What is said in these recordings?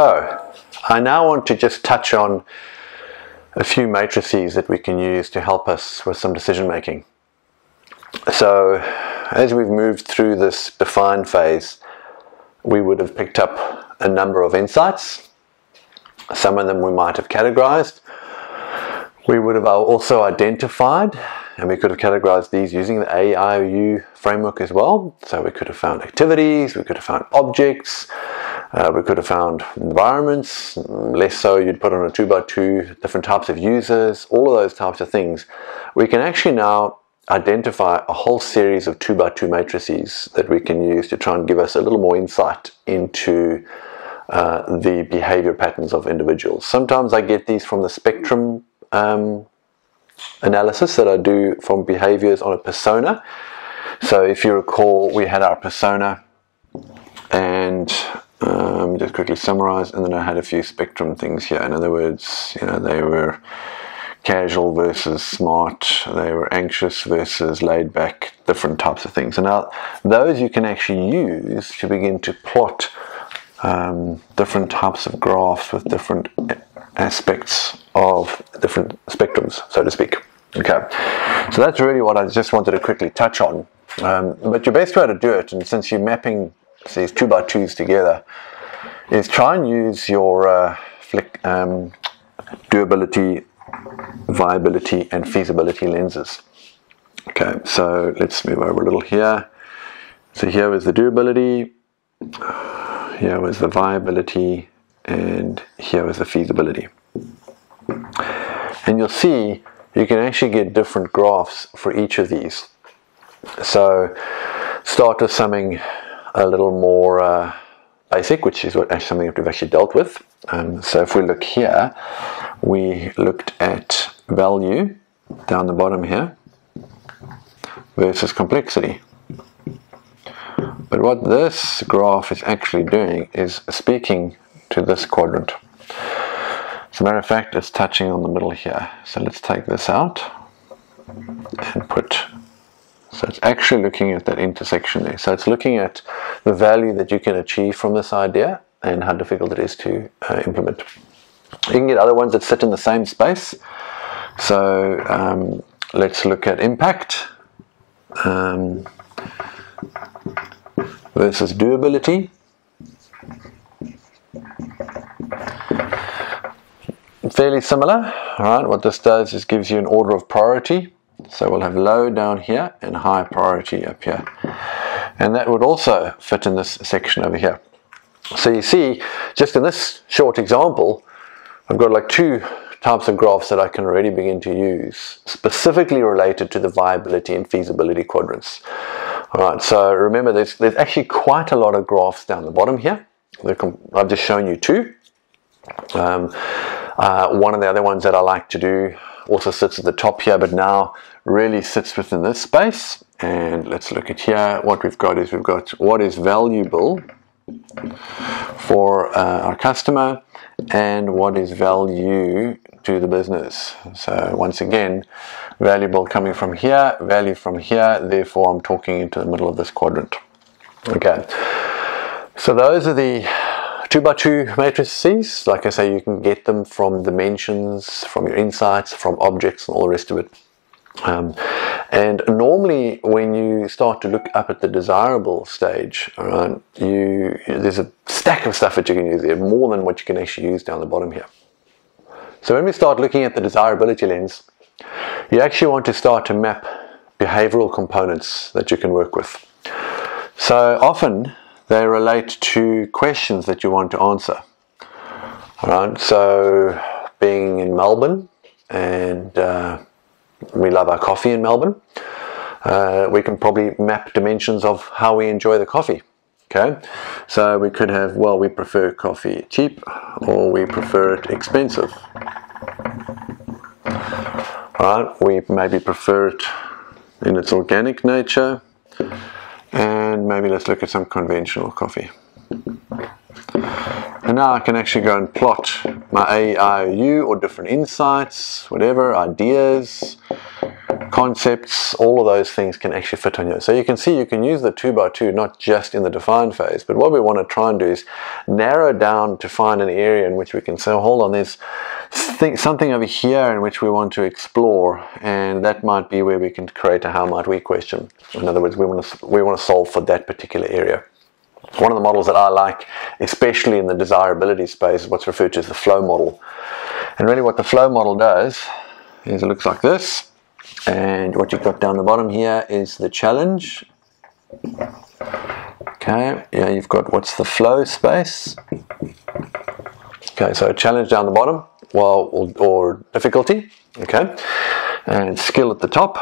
So I now want to just touch on a few matrices that we can use to help us with some decision making. So as we've moved through this define phase, we would have picked up a number of insights. Some of them we might have categorized. We would have also identified, and we could have categorized these using the AIOU framework as well. So we could have found activities, we could have found objects, we could have found environments, less so you'd put on a 2x2, different types of users, all of those types of things. We can actually now identify a whole series of 2x2 matrices that we can use to try and give us a little more insight into the behavior patterns of individuals. Sometimes I get these from the spectrum analysis that I do from behaviors on a persona. So if you recall, we had our persona, and just quickly summarize, and then I had a few spectrum things here. In other words, they were casual versus smart, they were anxious versus laid back, different types of things. And now those you can actually use to begin to plot different types of graphs with different aspects of different spectrums, so to speak. Okay, so that's really what I just wanted to quickly touch on. But your best way to do it, and since you're mapping these 2x2s together, is try and use your doability, viability and feasibility lenses. Okay, so let's move over a little here. So here was the doability, here was the viability, and here was the feasibility. And you'll see you can actually get different graphs for each of these. So start with something a little more basic, which is something that we've actually dealt with. So if we look here, we looked at value down the bottom here versus complexity. But what this graph is actually doing is speaking to this quadrant. As a matter of fact, it's touching on the middle here. So let's take this out and so it's actually looking at that intersection there. So it's looking at the value that you can achieve from this idea and how difficult it is to implement. You can get other ones that sit in the same space. So let's look at impact versus doability. Fairly similar. All right, what this does is gives you an order of priority. So we'll have low down here and high priority up here. And that would also fit in this section over here. So you see, just in this short example, I've got like two types of graphs that I can already begin to use, specifically related to the viability and feasibility quadrants. All right, so remember there's actually quite a lot of graphs down the bottom here. I've just shown you two. One of the other ones that I like to do also sits at the top here, but now really sits within this space. And let's look at here. What we've got is what is valuable for our customer and what is value to the business. So once again, valuable coming from here, value from here, therefore I'm talking into the middle of this quadrant. Okay, so those are the 2x2 matrices. Like I say, you can get them from dimensions, from your insights, from objects and all the rest of it. And normally when you start to look up at the desirable stage, there's a stack of stuff that you can use there, more than what you can actually use down the bottom here. So when we start looking at the desirability lens, you actually want to start to map behavioral components that you can work with. So often they relate to questions that you want to answer. All right, so being in Melbourne, and we love our coffee in Melbourne, we can probably map dimensions of how we enjoy the coffee. Okay, so we could have, well, we prefer coffee cheap or we prefer it expensive. All right, we maybe prefer it in its organic nature, and maybe let's look at some conventional coffee. And now I can actually go and plot my AIOU or different insights, whatever, ideas, concepts, all of those things can actually fit on here. So you can see you can use the 2x2 not just in the define phase, but what we want to try and do is narrow down to find an area in which we can say, hold on, there's something over here in which we want to explore, and that might be where we can create a how might we question. In other words, we want to solve for that particular area. One of the models that I like, especially in the desirability space, is what's referred to as the flow model. And really what the flow model does is it looks like this. And what you've got down the bottom here is the challenge. Okay, yeah, you've got what's the flow space. Okay, so a challenge down the bottom, well, or difficulty. Okay, and skill at the top.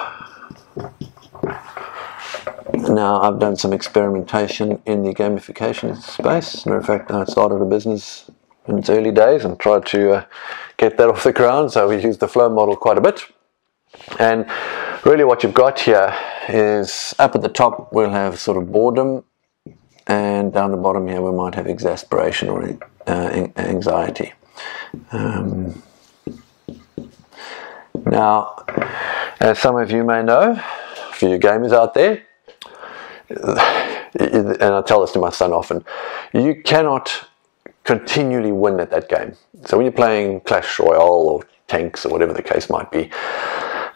Now, I've done some experimentation in the gamification space. As a matter of fact, I started a business in its early days and tried to get that off the ground, so we used the flow model quite a bit. And really what you've got here is up at the top we'll have sort of boredom, and down the bottom here we might have exasperation or anxiety. Now, as some of you may know, for you gamers out there, and I tell this to my son often, you cannot continually win at that game. So when you're playing Clash Royale or tanks or whatever the case might be,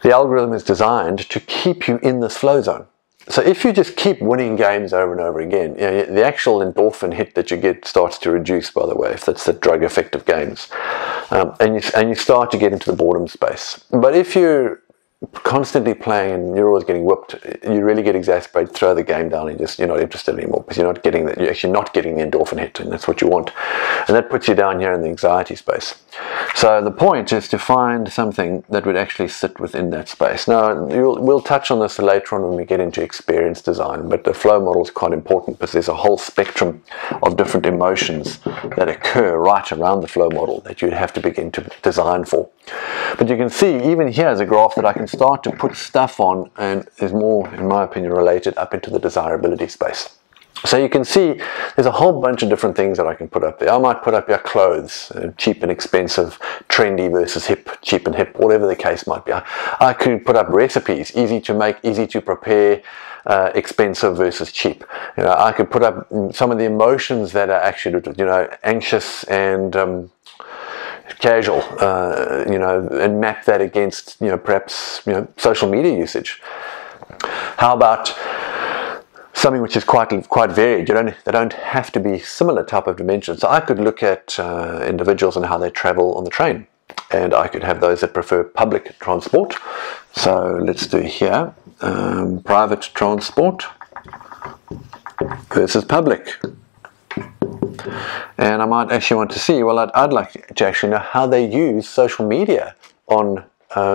the algorithm is designed to keep you in this flow zone. So if you just keep winning games over and over again, you know, the actual endorphin hit that you get starts to reduce, by the way, if that's the drug effect of games. And you start to get into the boredom space. But if you're constantly playing and you're always getting whipped, you really get exasperated, throw the game down, and you're not interested anymore because you're actually not getting the endorphin hit, and that's what you want. And that puts you down here in the anxiety space. So the point is to find something that would actually sit within that space. Now, we'll touch on this later on when we get into experience design, but the flow model is quite important because there's a whole spectrum of different emotions that occur right around the flow model that you'd have to begin to design for. But you can see, even here is a graph that I can start to put stuff on, and is more, in my opinion, related up into the desirability space. So you can see there's a whole bunch of different things that I can put up there. I might put up your clothes, cheap and expensive, trendy versus hip, cheap and hip, whatever the case might be. I could put up recipes, easy to make, easy to prepare, expensive versus cheap. You know, I could put up some of the emotions that are actually, you know, anxious and casual, you know, and map that against, you know, perhaps, you know, social media usage. How about something which is quite varied? They don't have to be similar type of dimensions. So I could look at individuals and how they travel on the train, and I could have those that prefer public transport. So let's do here, private transport versus public. And I might actually want to see, well, I'd like to actually know how they use social media on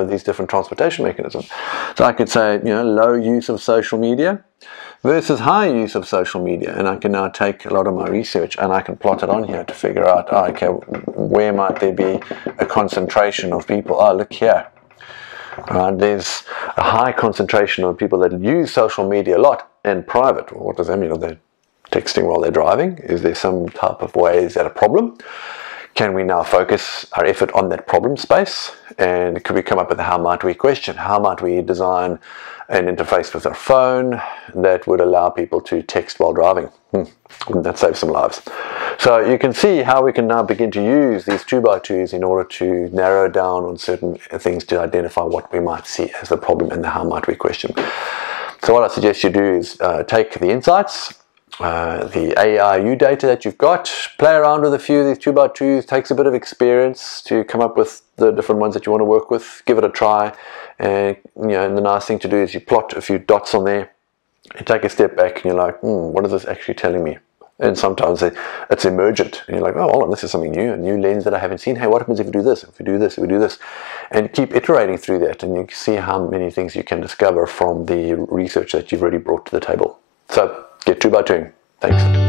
these different transportation mechanisms. So I could say, you know, low use of social media versus high use of social media, and I can now take a lot of my research and I can plot it on here to figure out, okay, where might there be a concentration of people? Oh, look here. There's a high concentration of people that use social media a lot and private. Well, what does that mean? Are they texting while they're driving? Is there some type of way, is that a problem? Can we now focus our effort on that problem space? And could we come up with a how might we question? How might we design an interface with our phone that would allow people to text while driving? Wouldn't that save some lives? So you can see how we can now begin to use these 2x2s in order to narrow down on certain things to identify what we might see as the problem in the how might we question. So what I suggest you do is take the insights, the AIU data that you've got, play around with a few of these 2x2s, takes a bit of experience to come up with the different ones that you want to work with, give it a try, and you know, and the nice thing to do is you plot a few dots on there, and take a step back and you're like, what is this actually telling me? And sometimes it's emergent, and you're like, oh, hold on, this is something new, a new lens that I haven't seen. Hey, what happens if we do this, if we do this, if we do this? And keep iterating through that, and you see how many things you can discover from the research that you've already brought to the table. So get 2x2ing. Thanks.